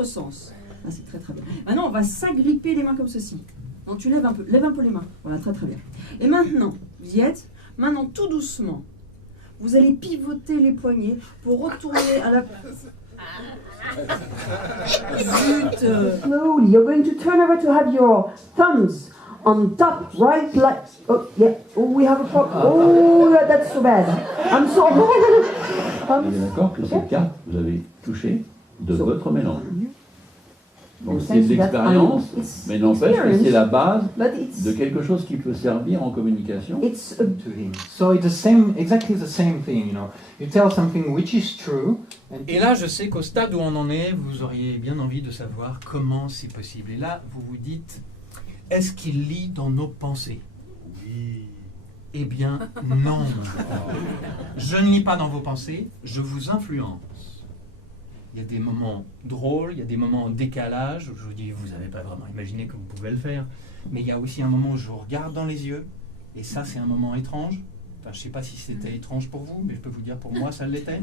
l'autre sens. Ah, c'est très très bien. Maintenant, on va s'agripper les mains comme ceci. Donc tu lève un peu les mains. Voilà, très très bien. Et maintenant, vous y êtes. Maintenant, tout doucement, vous allez pivoter les poignets pour retourner à la... Zut. Slowly, you're going to turn over to have your thumbs on top, right, like, oh, yeah, oh, we have a problem, oh, that's so bad, I'm sorry. On est d'accord que cette carte, vous avez touché de votre mélange. Donc c'est de l'expérience, mais n'empêche que c'est la base de quelque chose qui peut servir en communication. To him. So it's the same, exactly the same thing, you know. You tell something which is true. Et là, je sais qu'au stade où on en est, vous auriez bien envie de savoir comment c'est possible. Et là, vous vous dites, est-ce qu'il lit dans nos pensées? Oui. Eh bien, non. Je ne lis pas dans vos pensées, je vous influence. Il y a des moments drôles, il y a des moments en décalage, où je vous dis, vous n'avez pas vraiment imaginé que vous pouvez le faire. Mais il y a aussi un moment où je vous regarde dans les yeux, et ça, c'est un moment étrange. Enfin, je ne sais pas si c'était étrange pour vous, mais je peux vous dire, pour moi, ça l'était.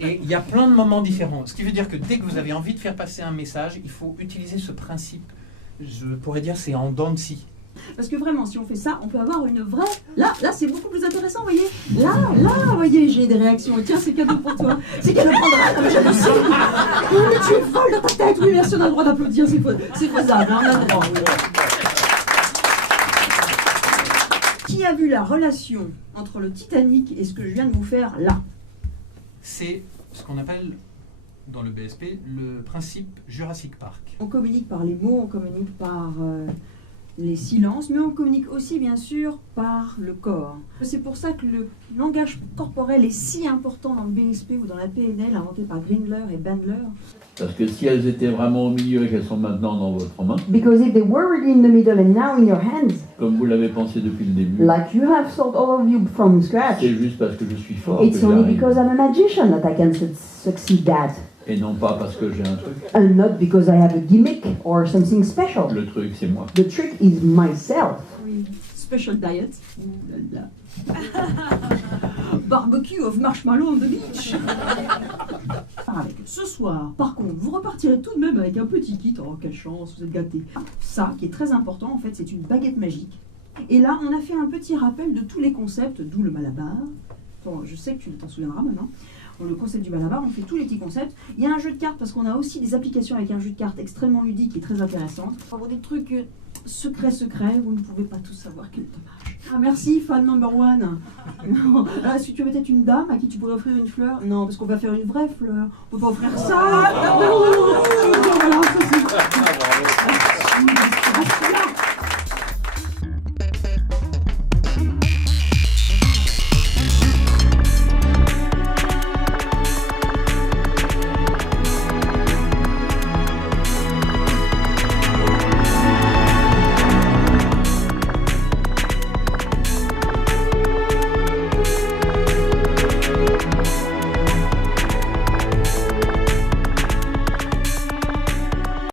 Et il y a plein de moments différents. Ce qui veut dire que dès que vous avez envie de faire passer un message, il faut utiliser ce principe. Je pourrais dire, c'est en dents de scie. Parce que vraiment, si on fait ça, on peut avoir une vraie... Là, c'est beaucoup plus intéressant, vous voyez. Là, vous voyez, j'ai des réactions. Tiens, c'est cadeau pour toi. C'est cadeau pour toi. Non, mais j'adore ça. Oui, mais tu es folle dans ta tête. Oui, merci, on a le droit d'applaudir. C'est faisable, on a le droit. Qui a vu la relation entre le Titanic et ce que je viens de vous faire là? C'est ce qu'on appelle, dans le BSP, le principe Jurassic Park. On communique par les mots, on communique par... les silences, mais on communique aussi bien sûr par le corps. C'est pour ça que le langage corporel est si important dans le BSP ou dans la PNL inventé par Grindler et Bandler. Parce que si elles étaient vraiment au milieu et qu'elles sont maintenant dans votre main, Because if they were already in the middle and now in your hands, comme vous l'avez pensé depuis le début, like you have thought all of you from scratch, c'est juste parce que je suis fort que it's j'y only arrive. because I'm a magician that I can succeed that. Et non pas parce que j'ai un truc. And not because I have a gimmick or something special. Le truc, c'est moi. The trick is myself. Oui. Special diet. Barbecue of marshmallow on the beach. Ce soir, par contre, vous repartirez tout de même avec un petit kit. Oh, quelle chance, vous êtes gâtés. Ça, qui est très important, en fait, c'est une baguette magique. Et là, on a fait un petit rappel de tous les concepts, d'où le malabar. Bon, je sais que tu t'en souviendras maintenant. Le concept du malabar, on fait tous les petits concepts. Il y a un jeu de cartes parce qu'on a aussi des applications avec un jeu de cartes extrêmement ludique et très intéressant. Pour des trucs secrets, vous ne pouvez pas tous savoir, quel dommage. Ah merci, fan number one. Ah, si tu veux peut-être une dame à qui tu pourrais offrir une fleur? Non, parce qu'on va faire une vraie fleur. On peut pas offrir ça. Voilà, ça,